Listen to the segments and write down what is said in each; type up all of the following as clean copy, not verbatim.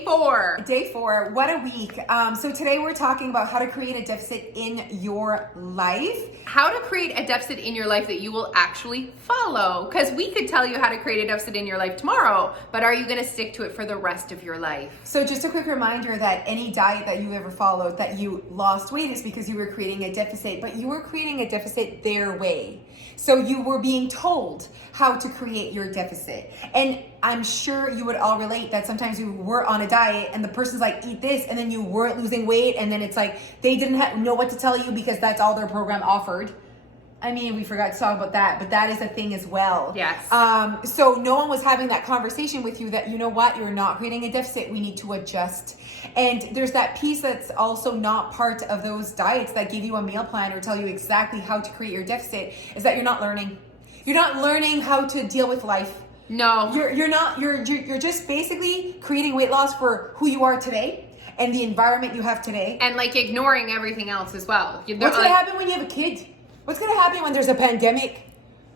day 4. Day 4, what a week. So today we're talking about how to create a deficit in your life. How to create a deficit in your life that you will actually follow. Because we could tell you how to create a deficit in your life tomorrow, but are you going to stick to it for the rest of your life? So just a quick reminder that any diet that you ever followed that you lost weight is because you were creating a deficit, but you were creating a deficit their way. So you were being told how to create your deficit. And I'm sure you would all relate that sometimes you were on a diet and the person's like, eat this, and then you weren't losing weight, and then it's like they didn't know what to tell you because that's all their program offered. I mean, we forgot to talk about that, but that is a thing as well. Yes. So no one was having that conversation with you that, you know what, you're not creating a deficit, we need to adjust. And there's that piece that's also not part of those diets that give you a meal plan or tell you exactly how to create your deficit, is that you're not learning. You're not learning how to deal with life. No. You're just basically creating weight loss for who you are today and the environment you have today. And like ignoring everything else as well. What's going to happen when you have a kid? What's going to happen when there's a pandemic?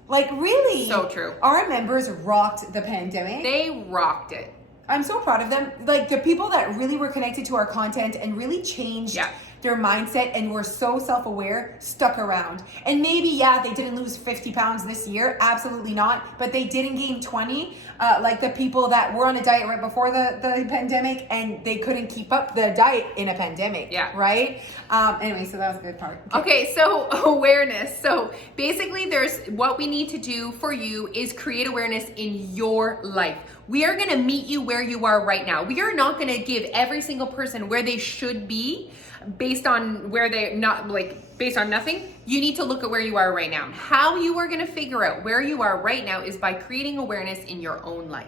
Like, really? So true. Our members rocked the pandemic. They rocked it. I'm so proud of them. Like, the people that really were connected to our content and really changed their mindset and were so self-aware stuck around. And maybe, they didn't lose 50 pounds this year. Absolutely not. But they didn't gain 20. Like the people that were on a diet right before the pandemic and they couldn't keep up the diet in a pandemic. Yeah. Right? Anyway, so that was a good part. Okay, so awareness. So basically what we need to do for you is create awareness in your life. We are going to meet you where you are right now. We are not going to give every single person where they should be based on where they're not, like based on nothing. You need to look at where you are right now. How you are going to figure out where you are right now is by creating awareness in your own life.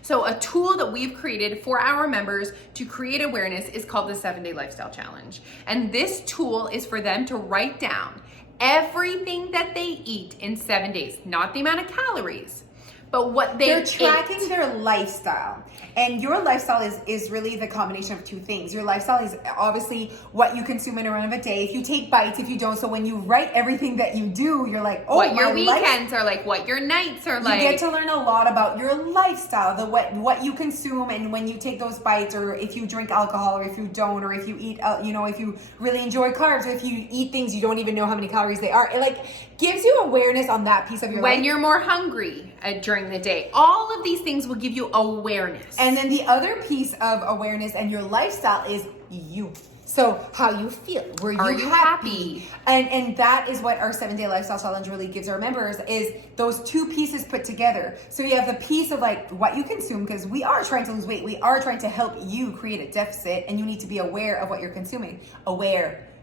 So a tool that we've created for our members to create awareness is called the 7-Day Lifestyle Challenge. And this tool is for them to write down everything that they eat in 7 days, not the amount of calories, but what they're tracking their lifestyle. And your lifestyle is really the combination of two things. Your lifestyle is obviously what you consume in a run of a day. If you take bites, if you don't. So when you write everything that you do, you're like, oh, what your weekends are like, what your nights are like. You get to learn a lot about your lifestyle, what you consume, and when you take those bites, or if you drink alcohol, or if you don't, or if you eat, if you really enjoy carbs, or if you eat things you don't even know how many calories they are. It like gives you awareness on that piece of your life. When you're more hungry during the day, all of these things will give you awareness. And then the other piece of awareness and your lifestyle is you. So how you feel. Are you happy? And that is what our 7-Day Lifestyle Challenge really gives our members, is those two pieces put together. So you have the piece of like what you consume, because we are trying to lose weight. We are trying to help you create a deficit, and you need to be aware of what you're consuming.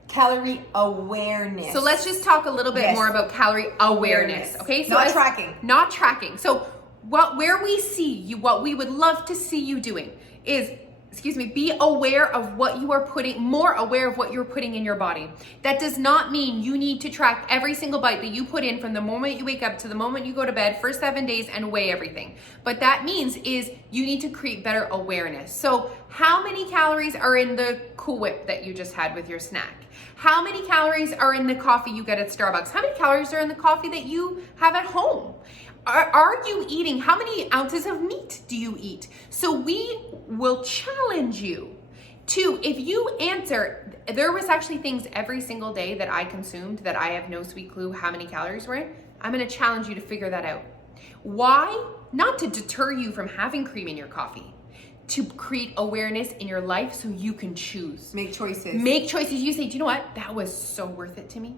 Calorie awareness. So let's just talk a little bit more about calorie awareness. Okay? So Not tracking. So where we see you, what we would love to see you doing is, be aware of what you are more aware of what you're putting in your body. That does not mean you need to track every single bite that you put in from the moment you wake up to the moment you go to bed for 7 days and weigh everything. But that means is you need to create better awareness. So how many calories are in the Cool Whip that you just had with your snack? How many calories are in the coffee you get at Starbucks? How many calories are in the coffee that you have at home? Are you eating? How many ounces of meat do you eat? So we will challenge you to, if you answer, there was actually things every single day that I consumed that I have no sweet clue how many calories were in. I'm going to challenge you to figure that out. Why? Not to deter you from having cream in your coffee, to create awareness in your life so you can choose. Make choices. You say, do you know what? That was so worth it to me.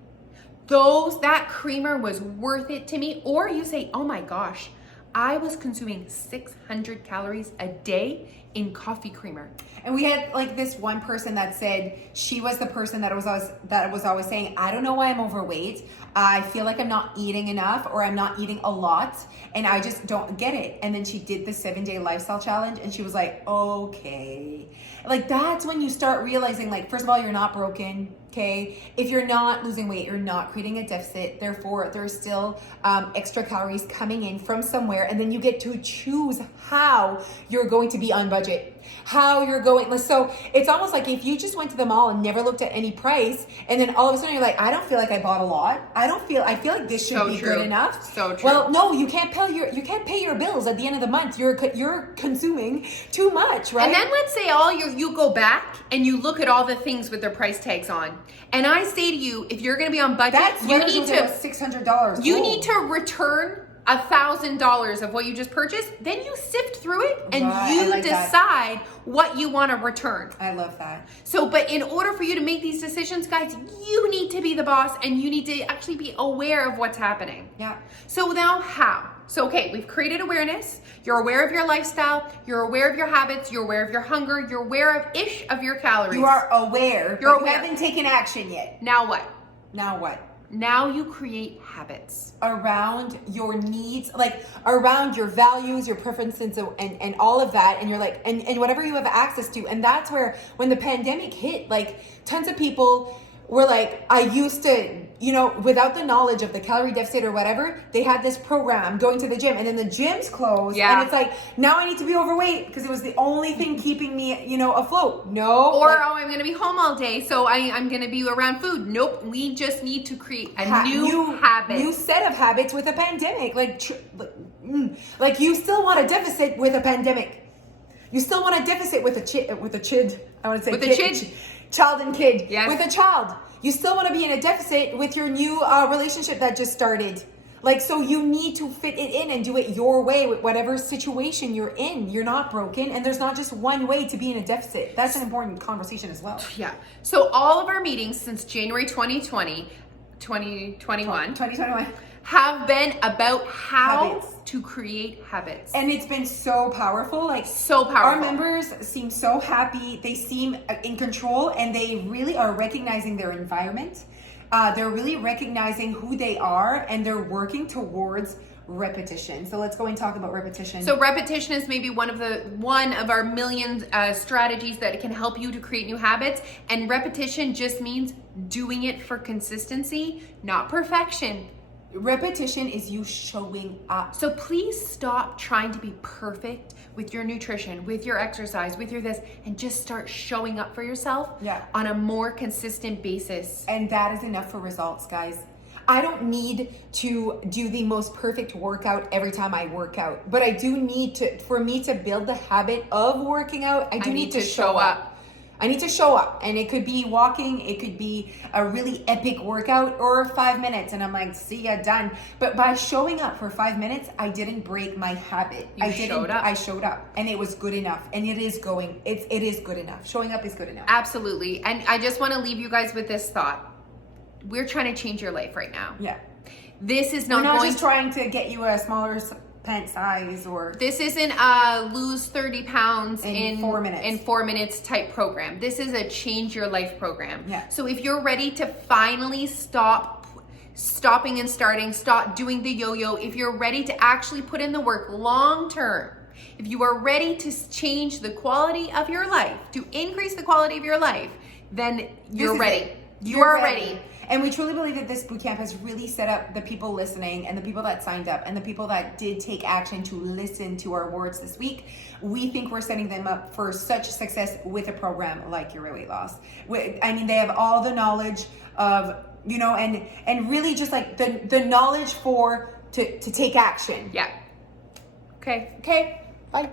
That creamer was worth it to me. Or you say, oh my gosh, I was consuming 600 calories a day in coffee creamer. And we had like this one person that said she was the person that was always saying, I don't know why I'm overweight. I feel like I'm not eating enough, or I'm not eating a lot, and I just don't get it. And then she did the 7-Day Lifestyle Challenge, and she was like, okay. Like, that's when you start realizing, like, first of all, you're not broken. Okay, if you're not losing weight, you're not creating a deficit. Therefore, there's still extra calories coming in from somewhere, and then you get to choose how you're going to be on budget, how you're going. So it's almost like if you just went to the mall and never looked at any price, and then all of a sudden you're like, I don't feel like I bought a lot. I feel like this should be good enough. So true. Well, no, you can't pay your bills at the end of the month. You're consuming too much, right? And then let's say you go back and you look at all the things with their price tags on. And I say to you, if you're going to be on budget, you need to $600. You need to return $1,000 of what you just purchased. Then you sift through it and you decide what you want to return. I love that. So, but in order for you to make these decisions, guys, you need to be the boss and you need to actually be aware of what's happening. Yeah. So now how? So, okay, we've created awareness. You're aware of your lifestyle. You're aware of your habits. You're aware of your hunger. You're aware of your calories. You are aware. You're aware. You haven't taken action yet. Now what? Now what? Now you create habits around your needs, like around your values, your preferences, and all of that. And you're like, and whatever you have access to. And that's where, when the pandemic hit, like tons of people were like, I used to, without the knowledge of the calorie deficit or whatever, they had this program going to the gym, and then the gyms closed. Yeah. And it's like, now I need to be overweight because it was the only thing keeping me, afloat. No. Or, I'm going to be home all day, so I'm going to be around food. Nope. We just need to create a new habit. New set of habits with a pandemic. Like you still want a deficit with a pandemic. You still want a deficit with a chid. I want to say with a chid. Child and kid. Yes. With a child. You still want to be in a deficit with your new relationship that just started. So you need to fit it in and do it your way with whatever situation you're in. You're not broken, and there's not just one way to be in a deficit. That's an important conversation as well. Yeah. So all of our meetings since January 2021 have been about how to create habits. And it's been so powerful. So powerful. Our members seem so happy. They seem in control, and they really are recognizing their environment. They're really recognizing who they are, and they're working towards repetition. So let's go and talk about repetition. So repetition is maybe one of our million strategies that can help you to create new habits. And repetition just means doing it for consistency, not perfection. Repetition is you showing up. So please stop trying to be perfect with your nutrition, with your exercise, with your this, and just start showing up for yourself on a more consistent basis. And that is enough for results, guys. I don't need to do the most perfect workout every time I work out, but I do need to, for me to build the habit of working out, I need to show up. I need to show up, and it could be walking, it could be a really epic workout, or 5 minutes, and I'm like, see ya, done. But by showing up for 5 minutes, I didn't break my habit. I showed up, and it was good enough, and it is good enough. Showing up is good enough. Absolutely. And I just want to leave you guys with this thought. We're trying to change your life right now. Yeah. This is not We're not just trying to get you a smaller pant size, or this isn't lose 30 pounds in 4 minutes. In 4 minutes type program. This is a change your life program. Yeah. So if you're ready to finally stop doing the yo-yo, if you're ready to actually put in the work long term, if you are ready to change the quality of your life, to increase the quality of your life, then you're ready. You are ready. And we truly believe that this bootcamp has really set up the people listening, and the people that signed up, and the people that did take action to listen to our words this week. We think we're setting them up for such success with a program like Your Weight Loss. I mean, they have all the knowledge of, and really just like the knowledge to take action. Yeah. Okay. Bye.